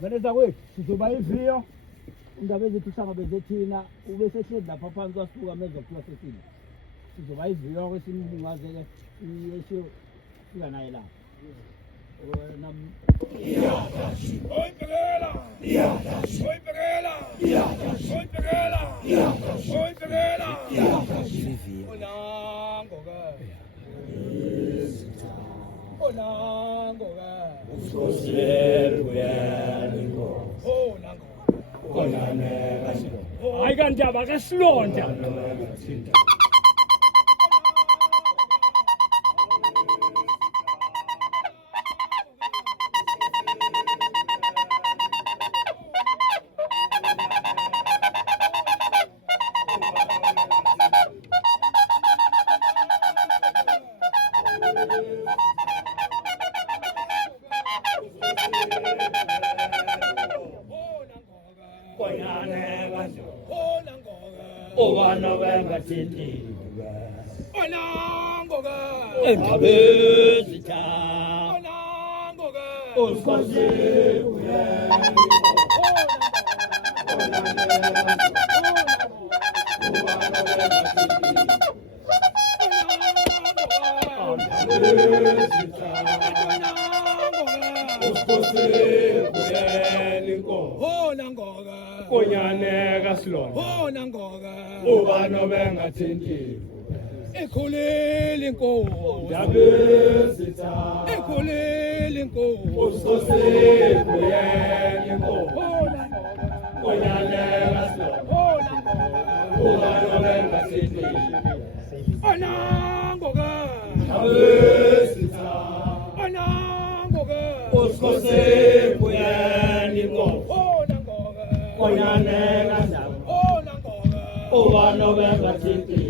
Vanessa kwethu sizoba iviyo indaba ezithi thina ube sehlezi lapha phansi kwasuka meza processing sizoba iviyo kwesimlungazeke yesho fika naye lapha hayi kanti abakasilonda ekhulile inkosi yabezitha ekhulile inkosi usikosile kuyena inkosi oyalela sona ubangabengathini anangoka yabezitha anangoka usikosile kuyena inkosi oyalela sona ubangabengathini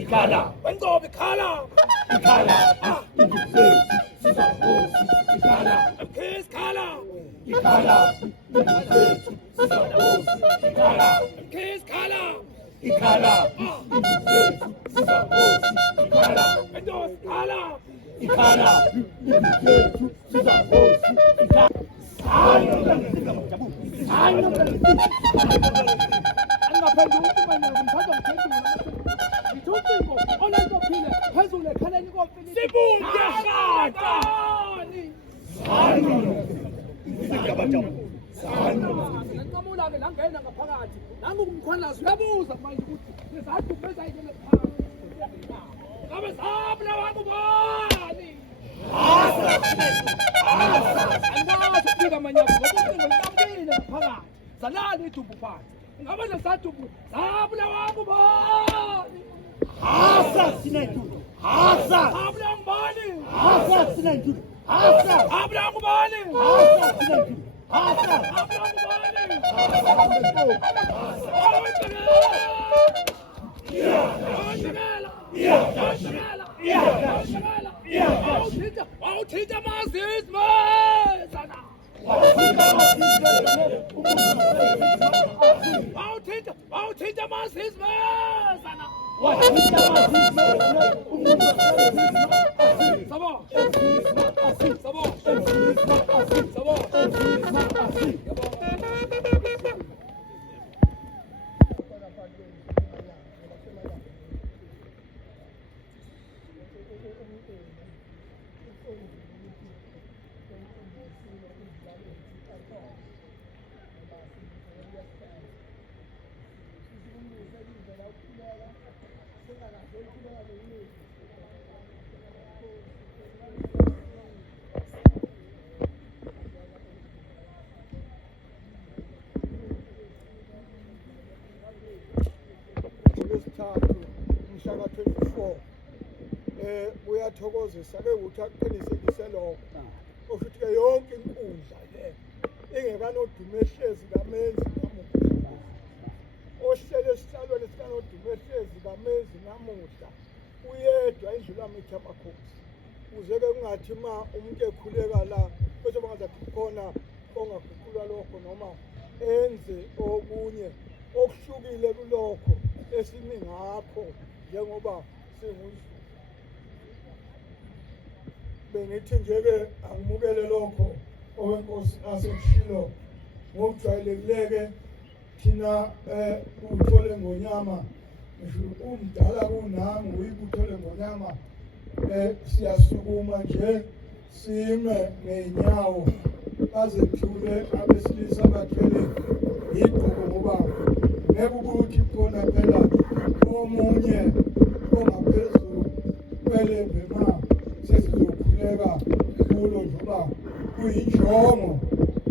Ikhala ikhala wenkobe ikhala ikhala ikhala mkhize ikhala ikhala ikhala mkhize ikhala ikhala ikhala endosi ikhala ikhala langena ngaphakathi nangokumkhwanazi uyabuza manje ukuthi sizadumeza yini ngabe sabula wangu bani angazi ukufika manyabu ngokucingo likampile ngaphakathi salala idumbu phansi ngabe lesadumbu sabula wangu bani sina idumbu sabula wangu bani sina idumbu sabula wangu bani sina idumbu Awuthinta amazizwe sana awuthinta amazizwe sana sabo Kulesithathu mhlaka 24 uyathokozisa ke ukuthi aqinisekise lokho ofuthi ke yonke inkundla le ingekanodume ehlezi kamenzi namuhla ohlele esihlalweni sikanodume ehlezi kamenzi namuhla uyedwa indlulamithi amakhosi kuze ke kungathi ma umuntu ekhuleka la bese bangazathi khona ongaguqulwa lokho noma enze okunye okuhlukile kulokho esimi ngakho njengoba singuzulu bengithi nje-ke angimukele lokho owenkosi asekushilo ngokujwayelekileke thina uthole ngonyama umdala kunami uyikuthole ngonyama siyasukuma nje sime ngey'nyawo baze kuthule abesilisa bathwele igqoko ngoba ngeke ukuthi khona phela omunye ongaphezulu kwelembe ma sesizokhuleka kulo njengoba kuyinjongo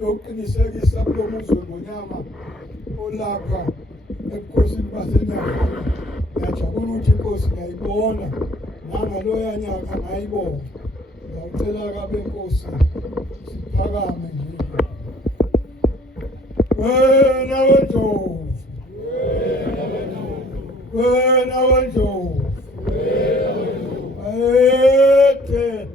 yokuqinisekisa kulo muzi wengonyama olapha ebukhosini basenyakatho. Ngiyajabula ukuthi inkosi ngiyayibona nangaloya nyaka ngayibona. Ngiyacela kabe inkosi siphakame nje. Wena wendlovu, wena wendlovu, ayethe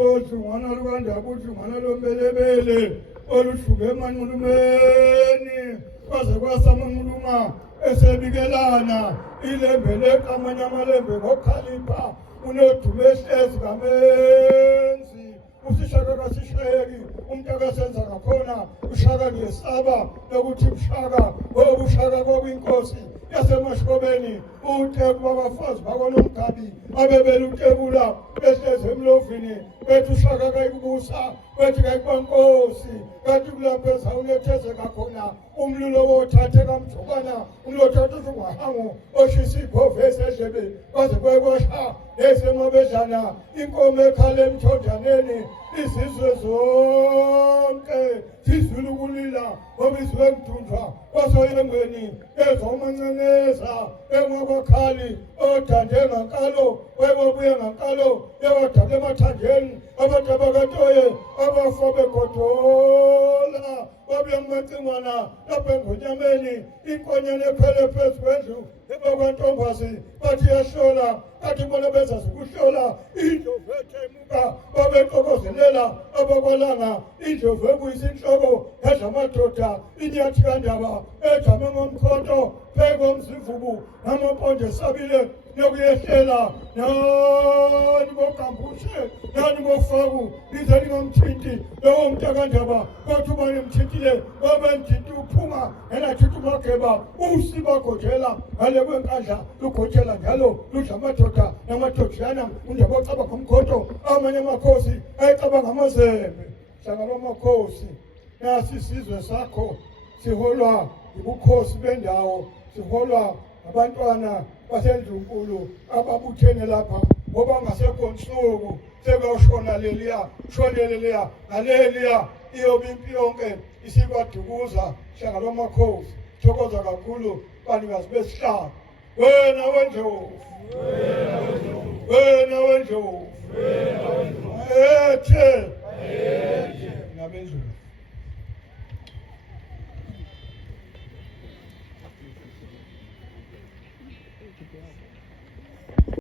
othi ngwana lukanjaba uthi ngwana lombelebele oluhluke emanxulumeni kwaze kwasamanxuluma esebikelana ilembe leqamanye amalembe ngokhalipha unodume ehlezi kamenzi usishaka kasisheki umntakasenza ngakhona ushaka ngesaba lokuthi bushaka obushaka kwinkosi yasemashobeni uteku babafazi bakonomgabi abebela utebula behlezi emlovini bethi ushaka kayikubusa bethi kayikwankosi kanti kulapho ezawunethezeka khona umlulo wothathe kamthukana umlothatha usungahango oshisa iphove esedlebe kwaze kwekosha nesemabedlana inkomo ekhala emthonjaneni izizwe zonke zizwile ukulila ngoba izwe mthunjwa kwasoyengweni ezomanceneza engokwakhali odande ngankalo wekobuye ngankalo yewadale emathanjeni abantu abakatoye abafa begodola babuye ngumacingwana lapha engonyameni inkonyane ephele phezu kwendlu bakwantombazi bathi yahlola kathi bona benza zokuhlola indlovu ethemuka babexokozelela abakwalanga indlovu ekuyisinhloko edla amadoda inyathi kandaba ejame ngomkhonto phekomzivubu namampondo esabile nokuyehlela nani bogambushe nani bofaku lize lingomthinti lowo mntakandaba kodwa uba nemthintile babemthinti uphuma enathithi umageba usibagodela ngale kwenkandla lugodela njalo ludla amadoda namadodiyana undaba ocaba ngomkhonto amanye amakhosi ayecaba ngamazembe hlanga lwamakhosi nasi isizwe sakho siholwa yibukhosi bendawo siholwa abantwana baseNdlunkulu ababuthene lapha ngoba ngasekho nsuku sekuyoshona leliya shoneleliya ngaleliya iyobe impi yonke isikwadukuza hlanga lwamakhosi thokoza kakhulu banikazi besihlalo wena wendlovu wena wendlovu ethe nabendlovu